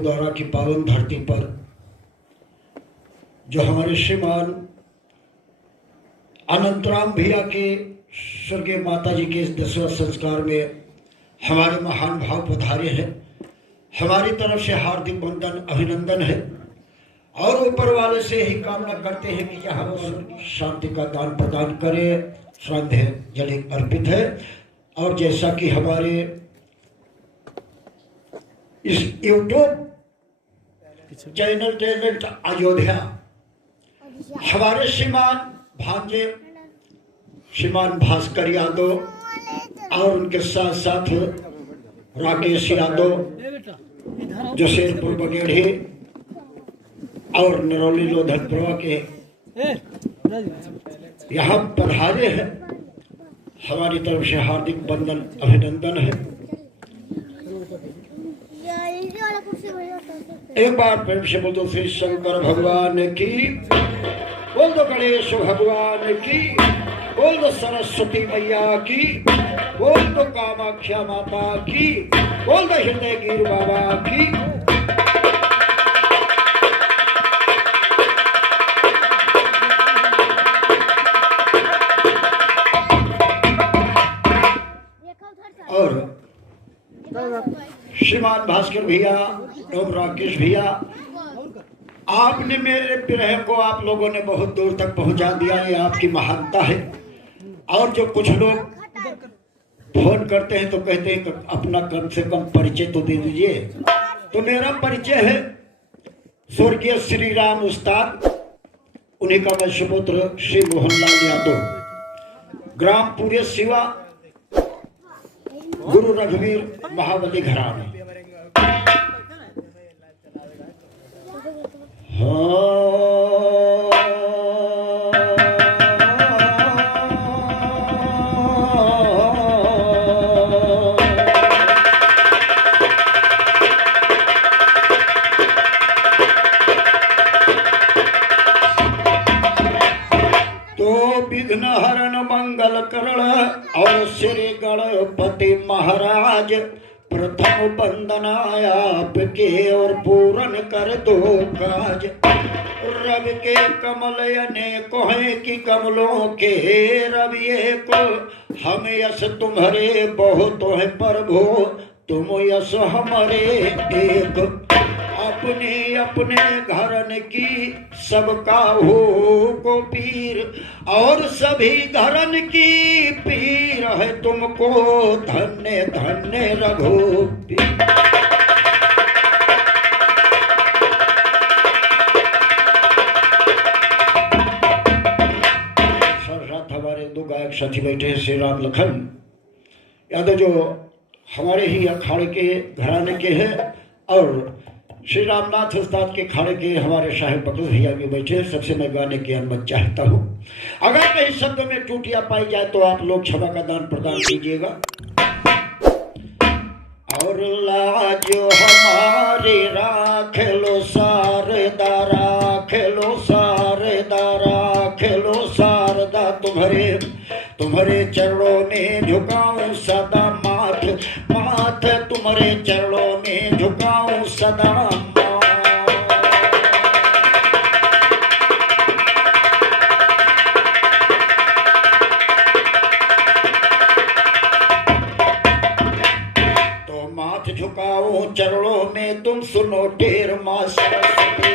गुरुद्वारा की पावन धरती पर जो हमारे श्रीमान अनंतराम भैया के स्वर्गीय माता जी के इस 10वां संस्कार में हमारे महान भाव पधारे हैं, हमारी तरफ से हार्दिक वंदन अभिनंदन है और ऊपर वाले से ही कामना करते हैं कि यहाँ शांति का दान प्रदान करे। श्रद्धा जल अर्पित है। और जैसा कि हमारे इस यूट्यूब चैनल टैलेंट अयोध्या हमारे श्रीमान भांजे श्रीमान भास्कर यादव और उनके साथ साथ राकेश यादव जो शेरपुर बगेढ़ी और नरौली लोधनपुरा के यहाँ पधारे हैं, हमारी तरफ से हार्दिक वंदन अभिनंदन है। एक बार प्रेम से बोल दो श्री शंकर भगवान की, बोल दो गणेश भगवान की, बोल दो सरस्वती मैया की, बोल दो कामाख्या माता की, बोल दो हृदय गिर बाबा की। और श्रीमान भास्कर भैया एवं राकेश भैया, आपने मेरे विरह को आप लोगों ने बहुत दूर तक पहुंचा दिया, ये आपकी महानता है। और जो कुछ लोग फोन करते हैं तो कहते हैं कि अपना कम से कम परिचय तो दे दीजिए। तो मेरा परिचय है स्वर्गीय श्री राम उस्ताद, उन्हीं का मैं सुपुत्र श्री मोहनलाल यादव, ग्राम पूरे सिवा, गुरु रघुवीर महाबली घराने। तो विघ्न हरण मंगल करण और श्री गणपति महाराज, प्रथम वंदना आपके और पूर्ण कर दो काज। रब के कमल अनेको हैं कि कमलों के रब एक, हम यश तुम्हारे बहुत है प्रभु, तुम यश हमारे एक। अपने अपने घरन की सबका हो को पीर, और सभी घरन की पीर है तुमको धन्य धन्य रघुपीर। साथ हमारे दो गायक साथी बैठे हैं, श्री राम लखन यादव जो हमारे ही अखाड़े के घराने के हैं, और श्री रामनाथ उस्ताद के खाड़े के हमारे साहेब बकल भैया भी बैठे। सबसे मैं गाने की अनुमति चाहता हूँ। अगर कहीं शब्द में टूटियां पाई जाए तो आप लोग क्षमा का दान प्रदान कीजिएगा। और लाजो हमारे राख लो शारदा, राख लो शारदा, राख लो शारदा, तुम्हारे चरणों में झुकाऊं सदा माथ, माथ तुम्हारे चरणों में झुकाऊं सदा माथ। तो माथ झुकाऊं चरणों में तुम सुनो ढेर माँ सरस्वती,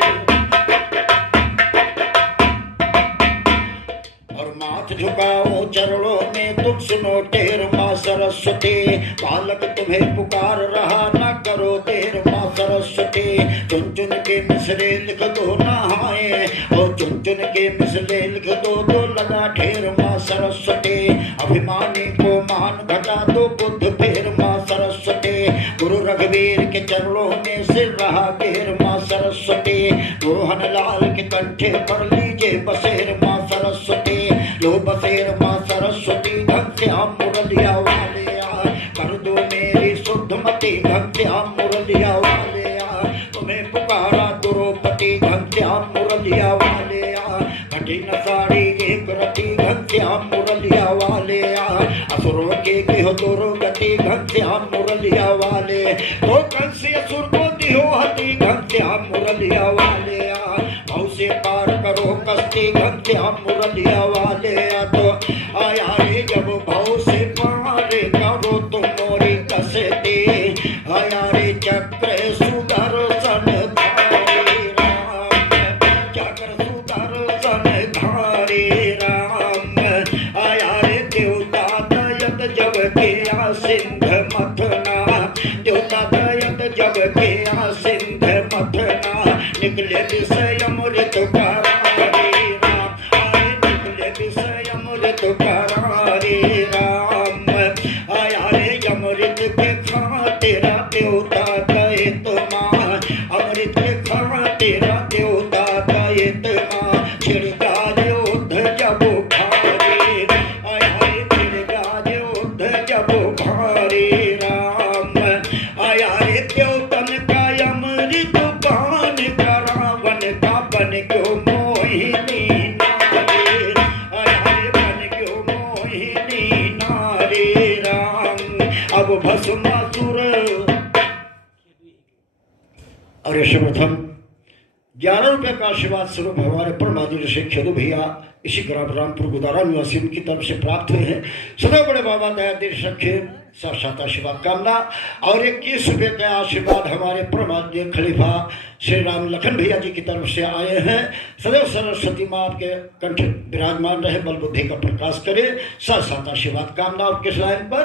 और माथ झुकाऊं चरणों में तुम सुनो ढेर माँ सरस्वती। बालक तुम्हें पुकार रहा न करो देर माँ सरस्वती, चुन चुन के मिसरे लिख दो नहाए, और चुन चुन के मिसरे लिख दो तो लगा ढेर माँ सरस्वती। अभिमानी को मान घटा दो बुद्ध फेर माँ सरस्वती, गुरु रघुवीर के चरणों में सिर रहा घेर माँ सरस्वती। मोहन लाल के कंठे पर लीजिए बसेर माँ सरस्वती, लो बसेर माँ सरस्वती, घनश्याम मुरलिया वाले कर दो मेरी शुद्धमती, घनश्याम मुरलिया वाले तुम्हें पुकारा द्रौपदी, घनश्याम मुरलिया वाले कठिन साड़ी एक रति, घनश्याम मुरलिया वाले असुरों के गृह दुर्गति, घनश्याम मुरलिया वाले। तो कंस असुर को दियो कश्ती घंटिया मुरलिया वाले भाव से पार करो कश्ती घंटिया मुरलिया वाले तो आया रे जब भाव से पार करो तुम मोरी कसते आया रे चक्र सुदर्शन धारी राम चक्र सुदर्शन धारी राम आया रे देवता दयत जब के सिंध मथना देवता दयत जब के सिंध मथना निकले विषय अमृत करारे राम आए निकले विषय अमृत करारे राम आया रे अमृत के खातिर देवता दयत माँ अमृत के खातिर देवता दयत माँ छिड़का युद्ध जब भारी आया रे छिड़का युद्ध जब भारी राम आया रे देवतन का अमृत पान करावन का बन क्यों मोहिनी नारी आया रे बन क्यों मोहिनी नारी राम अब भस्मासुर और सर्वप्रथम 11 रुपये का आशीर्वाद स्वरूप हमारे परमादि ऋषि खेदू भैया इसी ग्राम रामपुर गुदारा निवासी उनकी तरफ से प्राप्त हुए हैं। सदा बड़े बाबा दयादेव रखे साक्षात आशीर्वाद कामना और 21 रुपये का आशीर्वाद हमारे परमादि खलीफा श्री राम लखन भैया जी की तरफ से आए हैं। सदैव सरस्वती माँ के कंठ विराजमान रहे बल बुद्धि का प्रकाश करे साक्षात आशीर्वाद कामना। और किस लाइन पर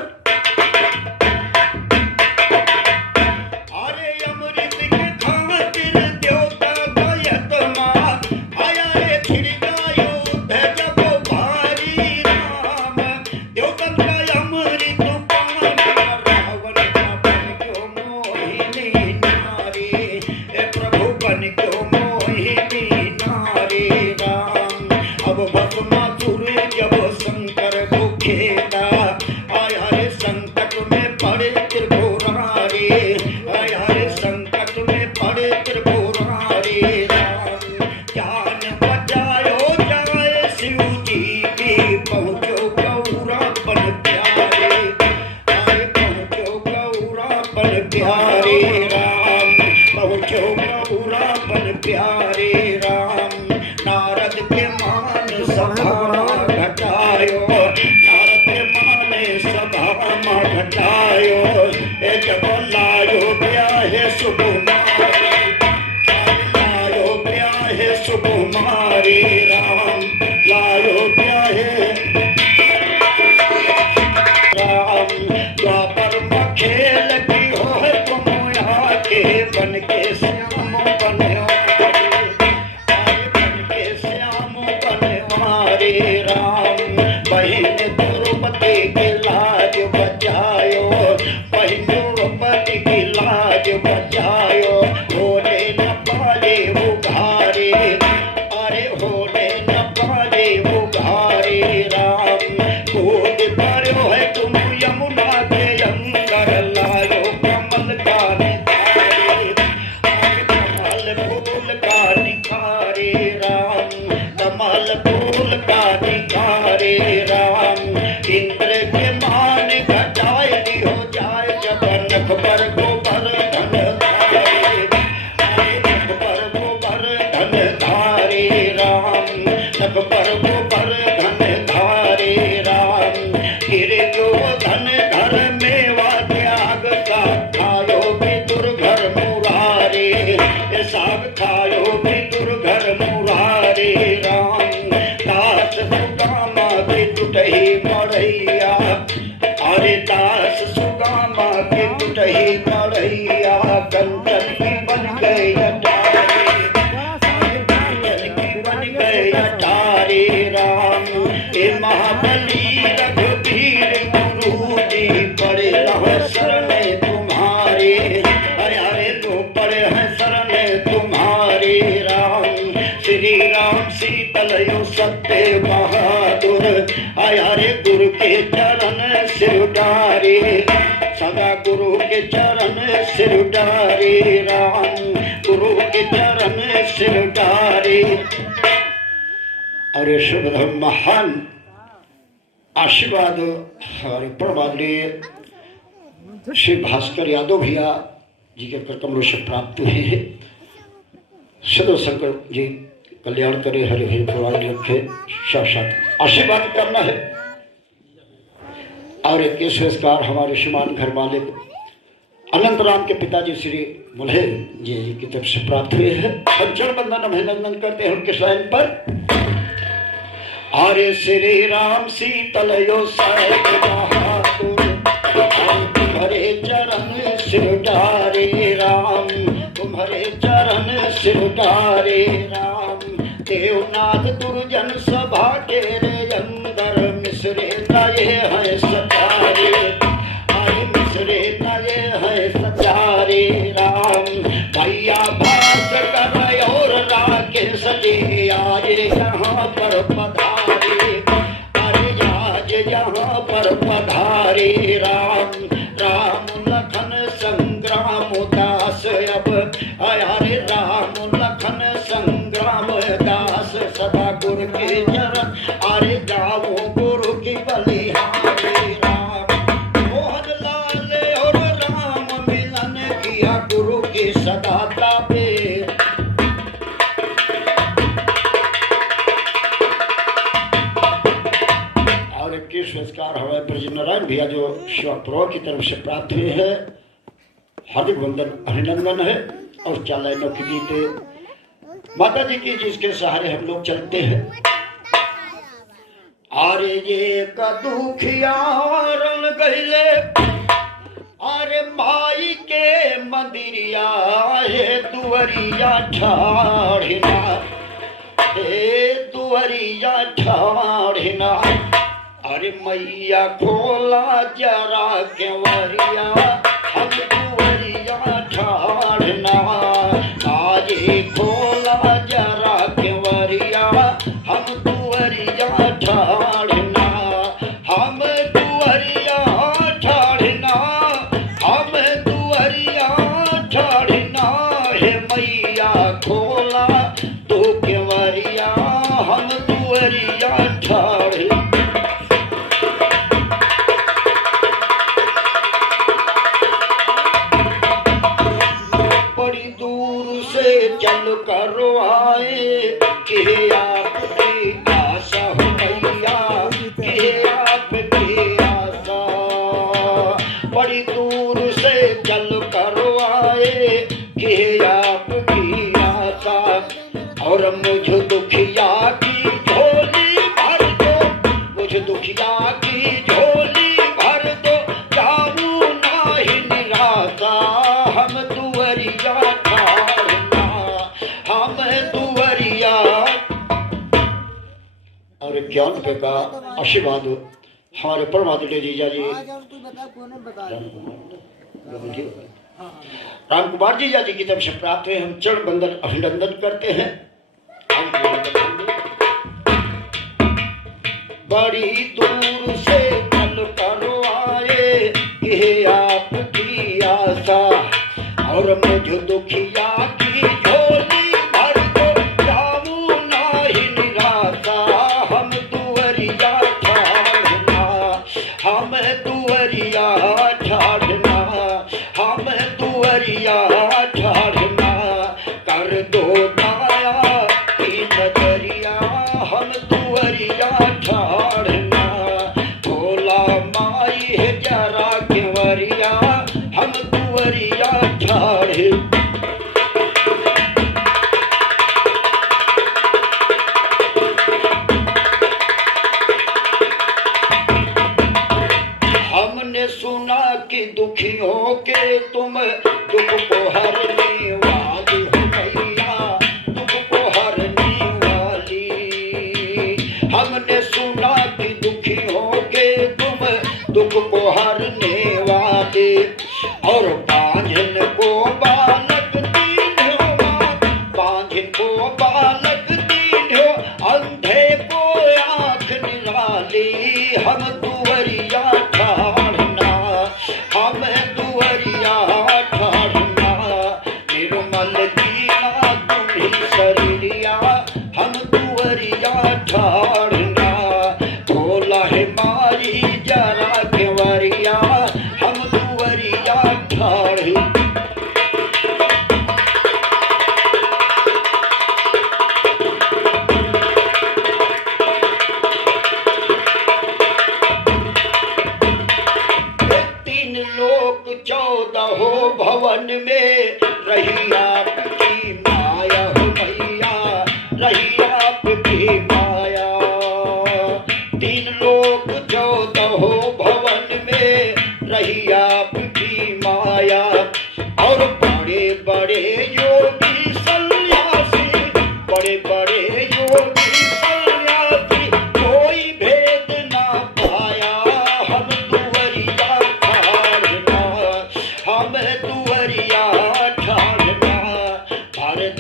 सत्य बहादुर आया रे गुरु के चरण सिर डारे सदा गुरु के चरण सिर डारे राम गुरु के चरण सिर डारे। और ये शुभ महान आशीर्वाद हमारे परमादरणीय श्री भास्कर यादव भैया जी के कर कमलों से प्राप्त हुए हैं। सदा शंकर जी कल्याण करे, हरे हरे फुलवारी रखे, साक्षात आशीर्वाद करना है। और एक संस्कार हमारे श्रीमान घर मालिक अनंत राम के पिताजी श्री मुल्हे जी की तरफ से प्राप्त हुए हैं। पंचर बंधन अभिनंदन करते हैं उनके स्वयं पर। आर्य श्री राम शीतलयो तुम्हारे चरण सिरडारे राम, तुम्हारे चरण सिरडारे राम। देवनाथ दुर्जन सभा के अंदर मिश्रे नए हैं सचारे, आए मिश्रे नए हैं सचारे राम। भैया भाग कर और राकेश जी आए यहाँ पर पधारे, अरे आज यहाँ पर पधारे राम। राम लखन संग्राम दास अब, अरे राम लखन संग्राम दास सदा गुरु के चरण, अरे जाओ गुरु की बलिहारी राम। मोहन लाल और राम मिलन किया गुरु की सदा ताबे। और इक्कीस संस्कार हमारे ब्रज नारायण भैया जो शिवा प्रो की तरफ से प्राप्त हुए हैं, हार्दिक वंदन अभिनंदन है। और चालायनों की गीते माता जी की जिसके सहारे हम लोग चलते हैं। अरे ये कदुखिया रन गईले, अरे माई के मंदिरिया हे दुवरिया ठाढ़ना, हे दुवरिया ठाढ़ना। अरे मैया खोला जरा केवरिया, हम दुवरिया ठाढ़ना। आज खोला जरा केवरिया, हम दुवरिया ठाढ़ना। हम दुवरिया ठाढ़ना, हम दुवरिया ठाढ़ना। हे मैया खोला तो केवरिया, हम दुवरिया ठाढ़ना। चल करो आए कि आपकी आशा हो मैया, कि आपकी आशा। बड़ी दूर से चल करो आए कि आपकी आशा। और मुझ दुखिया की झोली भर दो, मुझ दुखिया की झोली भर दो, जाऊं नाही निराशा। हम दुवरिया और ज्ञान पे का आशीर्वाद हमारे परमात्मा जीजा जी राम कुमार जीजा जी की तरफ से प्राप्त है। हम चरण बंदन अभिनंदन करते हैं। बड़ी दूर से चल करो आए कि आपकी आशा। और मुझ दुखिया की झोली भर दो, जाऊं नाही निराशा। हम दुवरिया ठाढ़ना, हम दुवरिया ठाढ़ना, हम दुवरिया ठाढ़ना। कर दो दया की नजरिया, हम दुवरिया ठाढ़ना। भोला माई है जरा केवरिया, हम दुवरिया ठाढ़े। हमने सुना कि दुखियों के तुम दुख को हरने वाली हो मैया, दुख को हरने वाली। हमने सुना कि दुखियों के तुम दुख को हरने वाले। और बांझन को बालक दीन हो मां, बांझन को बालक दीन हो, अंधे को आँख निराली। हम दुवरिया ठाढ़ना, हम दुवरिया ठाढ़ना। निर्मल जीना तुम्ही शरीरिया, हम दुवरिया ठाढ़ना। भोला है मारी जरा केवरिया, हम दुवरिया ठाढ़े।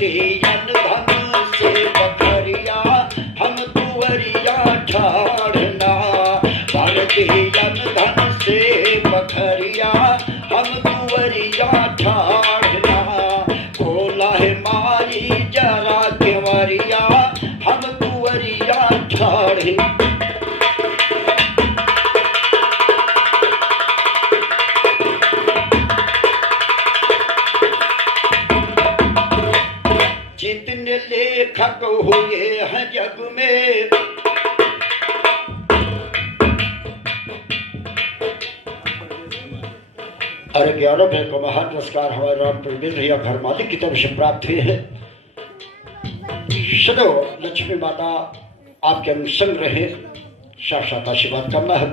दियन धन से बखरिया हम तुअरिया ठाड़ना, भर दियन धन से बखरिया हम तुअरिया ठाड़ना, खोला है माई जरा केवरिया हम तुअरिया ठाड़े। जितने लेखक हुए हैं जग में, अरे 11वें को महान पुरस्कार हमारे राम प्रवीण भैया घर मालिक की तरफ से प्राप्त हुए हैं। सदैव लक्ष्मी माता आपके अनुसंग रहे, साक्षात आशीर्वाद करना है।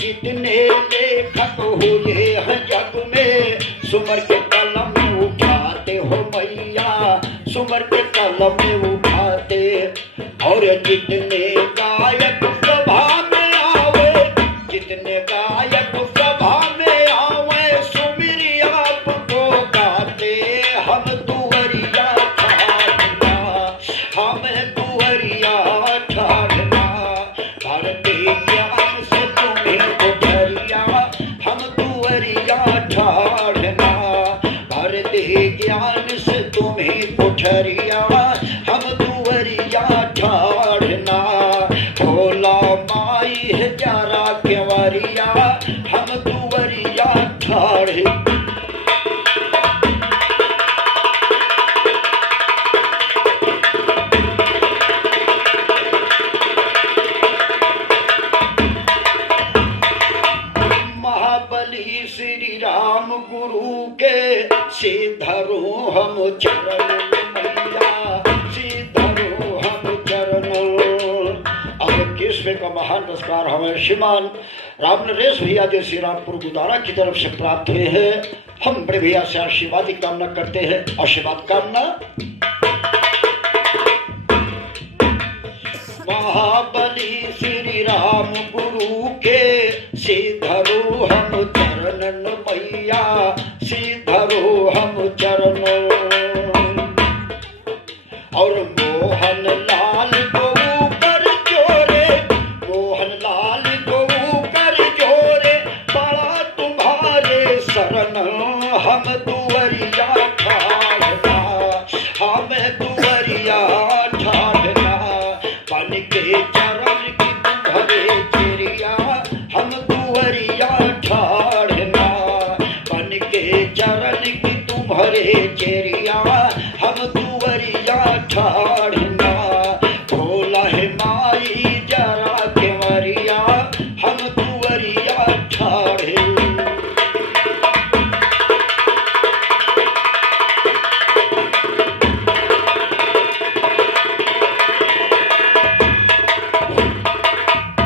जितने लेखक हुए हैं जग में, सुमर के कलम में उठाते हो मैया, सुमर के कलम में उठाते, और जितने गायक सभा में आवे, जितने गायक सभा में आवे, सुमिरी आपको गाते हम तुअरिया ठाड़ना, हम तुअरिया ठाड़ना, भारतीय ज्ञान से तुम्हें कोठरिया हम तुअरिया ठाड़ना, भारतीय ज्ञान से तुम्हें कोठरिया हम तुअरिया ठाड़ना, खोला माई है जरा केवरिया हम तुअरिया ठाड़े। महाबली श्री राम गुरु के सीधरो हम चरण मैया, सीधरो हम चरण। अब 21वें का महान पुरस्कार हमें श्रीमान राम नरेश भैया जो श्री रामपुर गुदारा की तरफ से प्राप्त हुए हैं। हम बड़े भैया से आशीर्वाद की कामना करते हैं। आशीर्वाद कामना। महाबली श्री राम गुरु के सीधरो हम चरणन मैया, सीधरो हम चरणन। और मोहन लाल को कर जोरे, मोहन लाल को कर जोरे, बड़ा तुम्हारे शरण हम तुअरिया ठाड़ना, हम तुअरिया ठाड़ना, बन के चरण की तुम्हारे चेरिया हम तुअरिया ठाड़ना, बन के चरण की तुम्हारे चेरिया हम तुअरिया ठाड़ना, खोला है माई जरा केवरिया हम तुअरिया ठाड़े।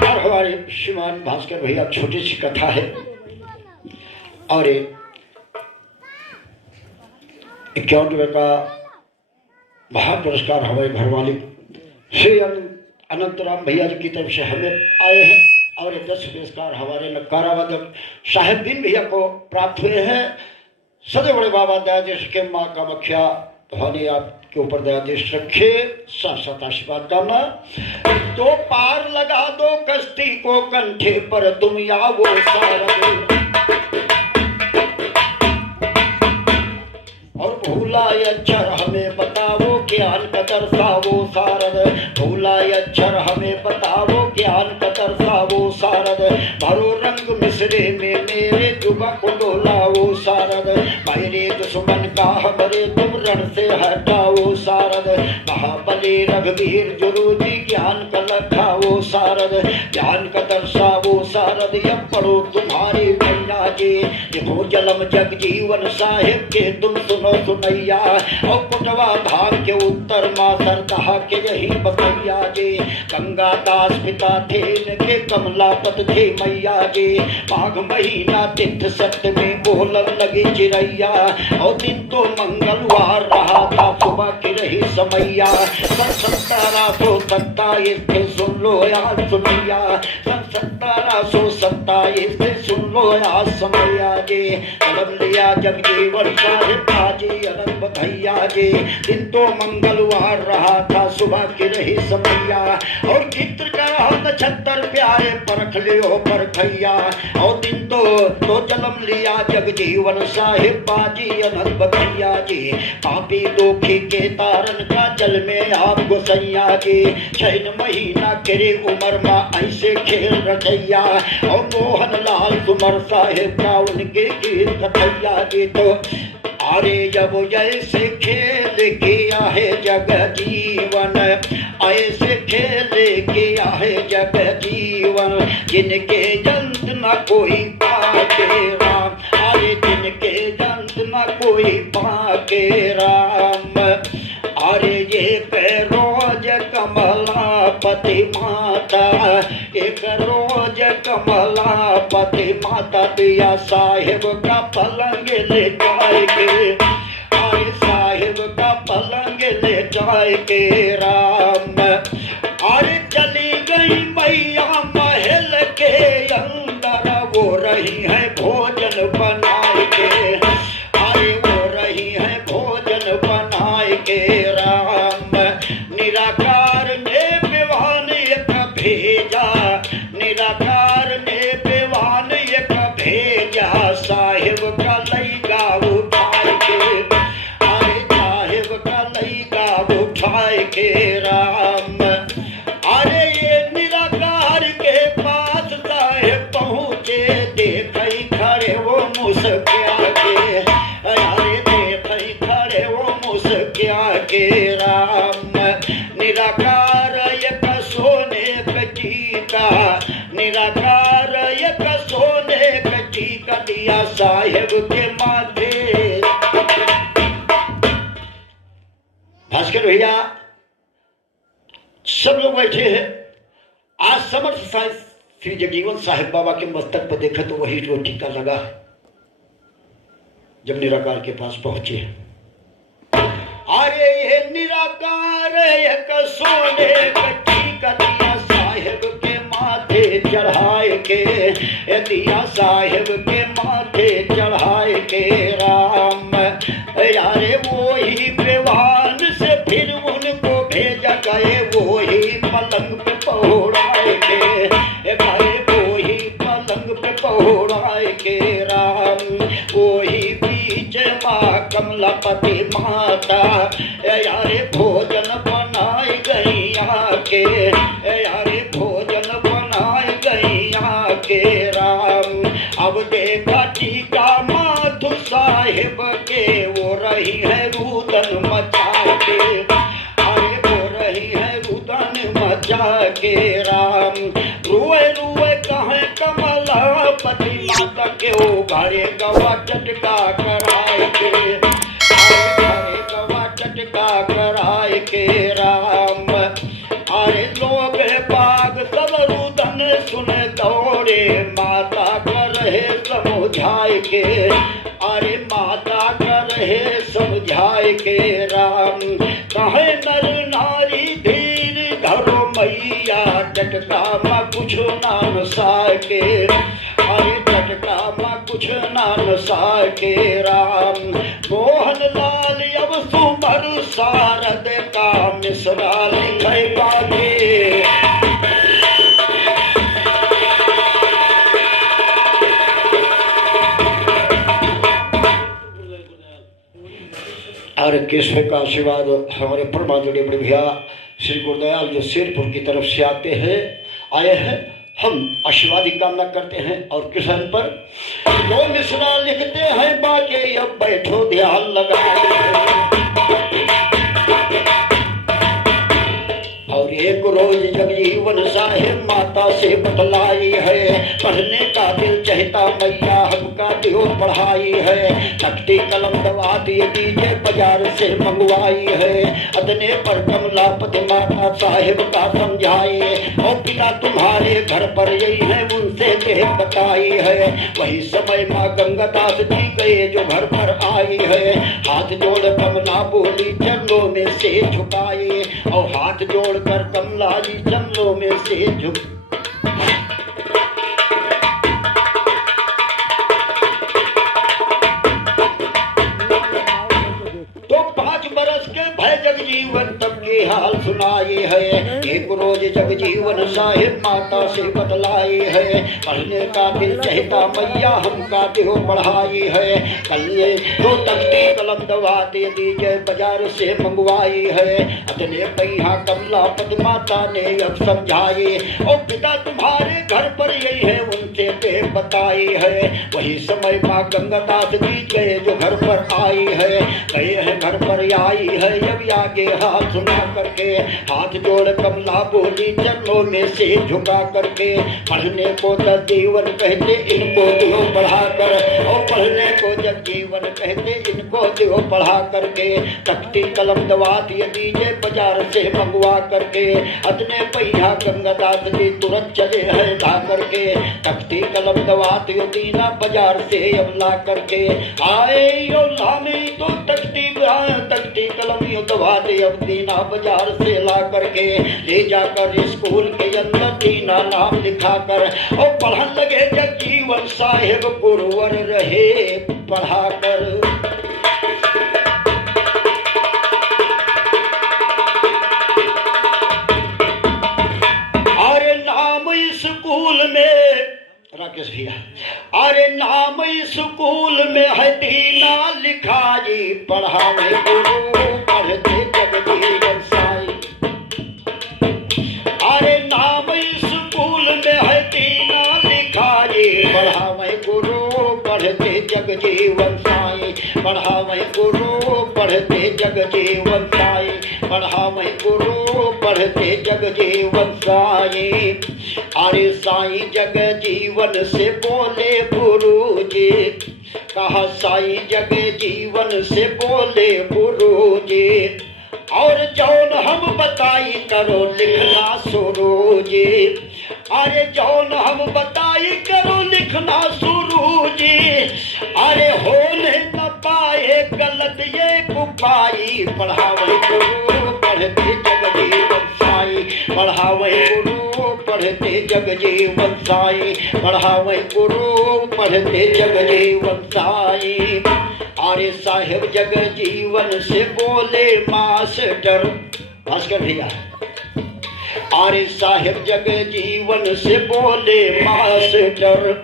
और हमारे श्रीमान भास्कर भैया छोटी सी कथा है। और 51वें का महापुरस्कार हमारे घर मालिक श्री अनंतराम भैया जी की तरफ से हमें आए हैं। और 10 पुरस्कार हमारे नकारावादक साहेबदीन भैया को प्राप्त हुए हैं। सदैव बड़े बाबा दया देश के माँ कामाख्या भवानी आपके ऊपर दया देश रखे, साथ साथ आशीर्वाद करना। तो पार लगा दो कश्ती को कंठे पर तुम या वो सारद, और भूला अक्षर हमें बताओ ज्ञान का दर्शावो सारद, भूला अक्षर हमें बताओ ज्ञान का दर्शावो सारद, भरो रंग मिश्रे में मेरे जुबा को डोलाओ सारद, मेरे दुश्मन का हमरे तुम रण से हटाओ सारद, महाबली रघुवीर जुरूजी ज्ञान का लखाओ सारद, ज्ञान का दर्शावो सारद, यह पढ़ो तुम्हारी मैया जी, देखो जलम जग जीवन साहिब के तुम सुनो सुनैया, और कुटवा भाग के उत्तर मातर कहा के यही बतैया जी, गंगा दास पिता थे इनके कमलापत थे मैया जी, माघ महीना तीर्थ सप्तमी बोलन लगी चिड़ैया, और दिन तो मंगलवार रहा था सुबह की रही समैया, सन 1727 थे सुन लो यार सुनैया, सन 1727 थे सुन लोया समैया जी। कलम लिया जगजीवन साहिब बाजी अनंत बधैया जी। दिन तो मंगलवार रहा था, सुबह की रही समैया, और चित्र का रहा नक्षत्र प्यारे परख लियो परखैया। और दिन तो जन्म लिया जगजीवन साहिब बाजी अनंत बधैया जी। पापी दुखी के तारन का जल में आप गोसैया जी। छह महीना तेरे उम्र में ऐसे खेल रचैया, और मोहन लाल कुमार साहेब का उनके गीत कथैया जी। तो अरे जब जैसे खेल किया है जग जीवन, ऐसे खेल किया है जग जीवन, जिनके जंत न कोई पाके राम। अरे जिनके जंत न कोई पाके राम। अरे ये रोज कमलापति माता, एक रोज कमलापति माता पिया साहेब का पलंग ले जाएंगे। अरे साहेब का पलंग ले जाएंगे राम। अरे चली गई मैया महल के अंदर, वो रही है भोजन बनाए के। अरे वो रही है भोजन बनाए के राम। निराकार ने विवान एक भेजा, निराकार ने विवान एक भेजा, साहिब का लईगा उठाए के। अरे साहिब का लईगा उठाए के राम। अरे ये निराकार के पास साहिब पहुँचे, देखई खड़े वो मुस्किया के। अरे देखई खड़े वो मुस्किया के राम। निराकार एक सोने का, निराकार एक सोने का दिया साहेब के माथे। भास्कर भैया सब लोग बैठे हैं। आज समर्थ साहिब श्री जगजीवन साहिब बाबा के मस्तक पर देखा तो वही रोटी का लगा। जब निराकार के पास पहुंचे, अरे ये निराकार एक सोने का दिया साहेब के माथे चढ़ाए के। दिया साहेब के माथे चढ़ाए के राम। यारे वो ही विवान से फिर उनको भेजा गए, वो ही पलंग पे पहुड़ाए के। भाई वो ही पलंग पे पहुड़ाए के राम। वो ही बीच माँ कमलापति माता, यारे भोजन बनाई गई आके। यारे भोजन बनाई गई आके राम। अब देखा टीका माधु साहिब के, वो रही है रुदन मचा के। अरे वो रही है रुदन मचा के राम। रुए रुए कहे कमलापति माता के, ओ घरे गवा चटका कराए के। घरे गवा चटका कराए के राम। अरे लोग बाग सब रुदन सुन दौड़े, माता कर रहे समझाए के। अरे माता कर रहे समझाए के राम। कहे नर नारी धीर धरो मैया, टटका मा कुछ नाम साके। अरे टटका मा कुछ नाम साके राम। मोहन लाल अब सुमर शारद का मिश्रा लिखे बागे। और केशव का आशीर्वाद हमारे परमात्मा बड़े भैया श्री गुरुदयाल जो शेरपुर की तरफ से आए हैं, हम आशीर्वाद की कामना करते हैं। और किसान पर दो मिसरा लिखते हैं, बाकी अब बैठो ध्यान लगा। और एक रोज जगजीवन साहिब माता से बतलाई है, पढ़ने का दिल चाहता मैया हमका दियो पढ़ाई है। तख्ती कलम दवा दिए दीजिए बाजार से मंगवाई है। अदने पर कमलापति माता साहिब का समझाई। और पिता तुम्हारे घर पर यही है, उनसे देह बताई है। वही समय माँ गंगादास जी गए जो घर पर आई है। हाथ जोड़ कमला बोली चरणों में से झुकाई। और हाथ जोड़ कर कमला जी चरणों में से झुक। जीवन तब के हाल सुनाए है। एक रोज जगजीवन साहिब माता से बतलाए है, पढ़ने का दिल चाहता मैया हमका देहो पढ़ाई है। कल ये तो तख्ती कलम दवा दे दीजिए बाजार से मंगवाई है। अपने पैया कमला पद माता ने अब समझाई, और पिता तुम्हारे घर पर यही है उनसे देख बताई है। वही समय माँ गंगादास बीच गए जो घर पर आई है, गए हैं घर पर आई है। अब आगे हाथ सुना करके हाथ जोड़ कमला बोली चरणों में से झुका करके, पढ़ने को जगजीवन कहते इनको दियो पढ़ा कर, और पढ़ने को जगजीवन कहते इनको दियो पढ़ा करके। तख्ती कलम दवा दिए दीजिए बाजार से मंगवा करके। अपने पैया गंगादास जी तुरंत चले हैं ला करके, तख्ती कलम दवा दियो दीना बाजार से अब ला करके। आए यो लामे तो तख्ती कलम यो दवा दे अब दीना बाजार से ला करके, ले जाकर स्कूल के अंदर दीना नाम लिखा कर, और पढ़न लगे जगजीवन साहिब गुरुवर रहे पढ़ा कर। अरे नाम स्कूल में राकेश भैया, अरे नाम स्कूल में है दीना लिखा जी, पढ़ावे गुरु पढ़ते जगजीवन साई। अरे नाम स्कूल में है दीना लिखा जी, पढ़ावे गुरु पढ़ते जगजीवन साई। पढ़ावे गुरु पढ़ते जगजीवन साई, पढ़ावे गुरु पढ़ते जगजीवन साई। अरे साई जगजीवन से बोले गुरु जी, कहा साई जगजीवन से बोले गुरु जी, और जौन हम बताई करो लिखना शुरू जी। अरे जौन हम बताई करो लिखना शुरू जी, अरे होने न पाए गलत ये कुपाई। पढ़ावे गुरु पढ़ते जगजीवन साई, पढ़ावे गुरु पढ़ते जगजीवन साई, पढ़ावे गुरु पढ़ते जगजीवन साई। अरे साहिब जगजीवन से बोले मास्टर भास्कर भैया, अरे साहिब जगजीवन से बोले मास्टर,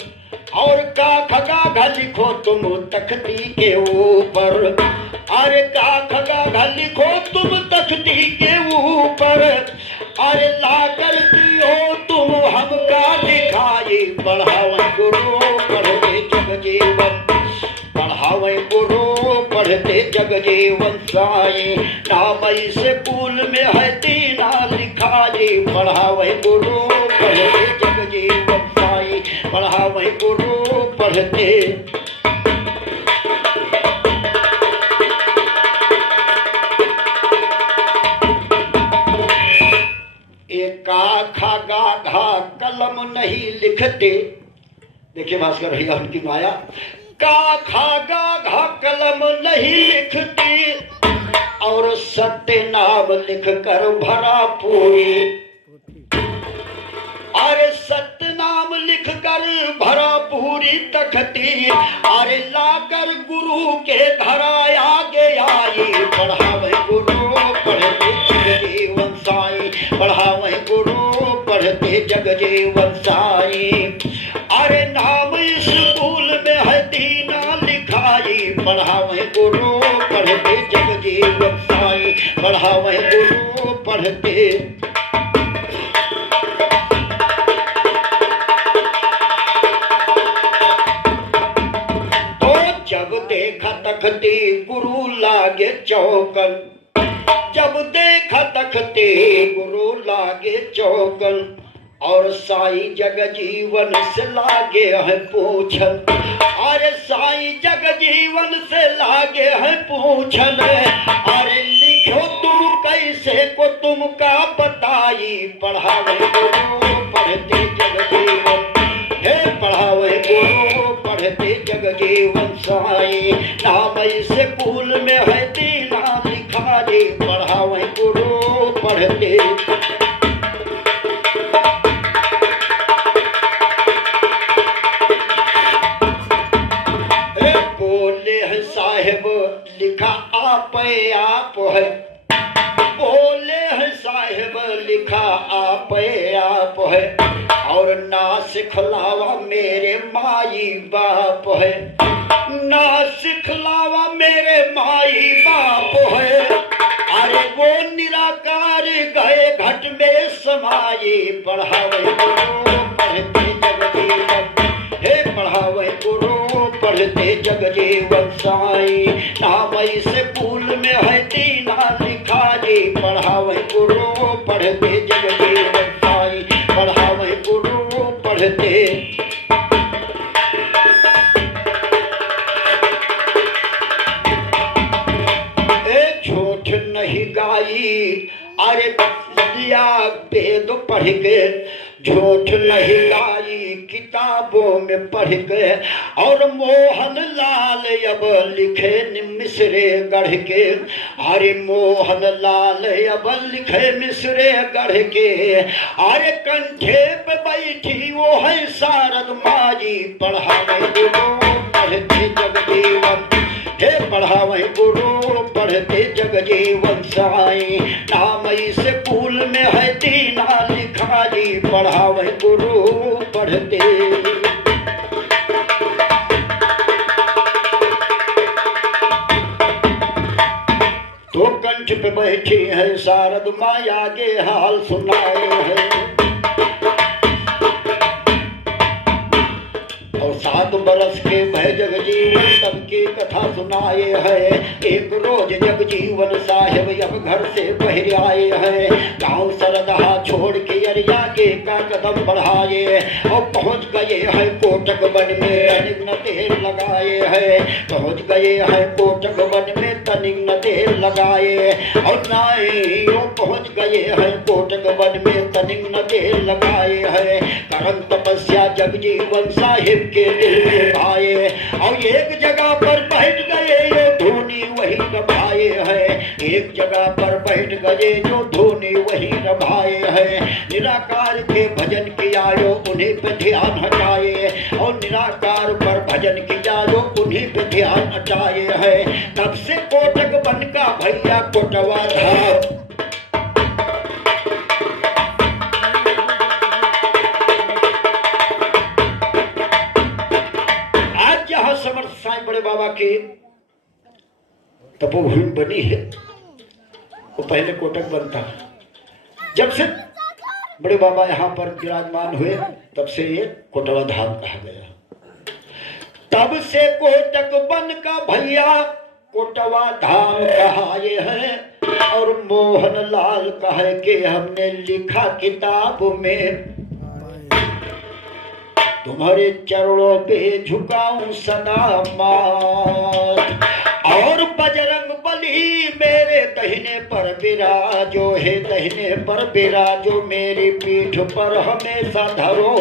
और का खगा घा लिखो तुम तख्ती के ऊपर। अरे का खगा घा लिखो तुम तख्ती के ऊपर, अरे ला कर दियो तुम हमका दिखाई। पढ़ावे गुरु पढ़ते जगजीवन, पढ़ावे गुरु पढ़ते जगजीवन साई। नाम स्कूल में है दीना लिखा जी, पढ़ावे गुरु पढ़ते जगजीवन साई, पढ़ावे गुरु पढ़ते। एका खा गा घा कलम नहीं लिखते, देखिए भास्कर भैया उनकी माया। का खा गा घा कलम नहीं लिखती, और सत्य नाम लिख कर भरा पूरी। अरे सत्य नाम लिख कर भरा पूरी तख्ती, अरे लाकर गुरु के धरा आगे आई। पढ़ावे गुरु पढ़ते जगजीवन साई, पढ़ावे गुरु पढ़ते जगजीवन साई। अरे नाम स्कूल में है दीना लिखाई, पढ़ावे गुरु पढ़ते जगजीवन साई, पढ़ावे गुरु पढ़ते। तो जब देखा तख्ती गुरु लागे चौकन, जब देखा तख्ती गुरु लागे चौकन, और साई जगजीवन से लागे है पूछन। अरे साई जगजीवन से लागे है पूछन, अरे लिखो तुम कैसे को तुमका बताई। पढ़ावे गुरु पढ़ते जगजीवन, हे पढ़ावे गुरु पढ़ते जगजीवन साई। नाम स्कूल में है दीना लिखा जी, पढ़ावे गुरु पढ़ते। साहिब लिखा आप है, बोले हैं साहेब लिखा आप है, और ना सिखलावा मेरे माई बाप है, ना सिखलावा मेरे माई बाप है। अरे वो निराकार गए घट में समाये, पढ़ावे गुरु पढ़ते जगजीवन, हे पढ़ावे गुरु पढ़ते जगजीवन साई। नाम से पुल में है दीना लिखा जी, पढ़ावे गुरु पढ़ते जगजीवन साई, पढ़ावे गुरु पढ़ते। झूठ नहीं गाई, अरे लिया वेद पढ़ के, झूठ नहीं गाई किताबों में पढ़ के। और मोहन लाल अब लिखे मिसरे गढ़ के, अरे मोहन लाल अब लिखे मिसरे गढ़ के। अरे कंठे पे बैठी वो है शारद माई, पढ़ावे गुरु पढ़ते जगजीवन, हे पढ़ावे गुरु पढ़ते जगजीवन साई। नाम से पुल में है दीना लिखा जी, पढ़ावे गुरु पढ़ते। तो कंठ पे बैठी है शारद माँ, आगे हाल सुनाए है। और 7 बरस के भय जगजीवन तब की कथा सुनाए है। एक रोज जगजीवन साहेब अब घर से बहर आए हैं, गांव सरदहा छोड़ के अरिया के का कदम बढ़ाए, और पहुंच गए हैं कोटक वन में तनिक न देर लगाए हैं, पहुंच गए हैं कोटक वन में तनिक न देर लगाए। और नाई पहुंच गए हैं कोटक वन में तनिक न देर लगाए हैं। करम तपस्या जगजीवन साहिब के दिल में आए, और एक जगह पर बैठ गए ये धोनी वही रभाए है, एक जगह पर बैठ गए जो धोनी वही रभाए है। निराकार के भजन किया जो उन्हीं पे ध्यान हटाए, और निराकार पर भजन किया जो उन्हीं पे ध्यान हटाए है। तब से कोटक वन का भैया कोटवा धाम, समर्थ साईं बड़े बाबा की तपोभूमि बनी है। वो पहले कोटक बनता, जब से बड़े बाबा यहाँ पर विराजमान हुए तब से ये कोटवा धाम कहा गया। तब से कोटक वन का भैया कोटवा धाम कहाए हैं। और मोहन लाल कहे कि हमने लिखा किताब में, तुम्हारे चरणों पे झुकाऊं सदा माथ। और बजरंग बली मेरे दहिने पर विराजो है, दहिने पर विराजो मेरी पीठ पर हमेशा धरो।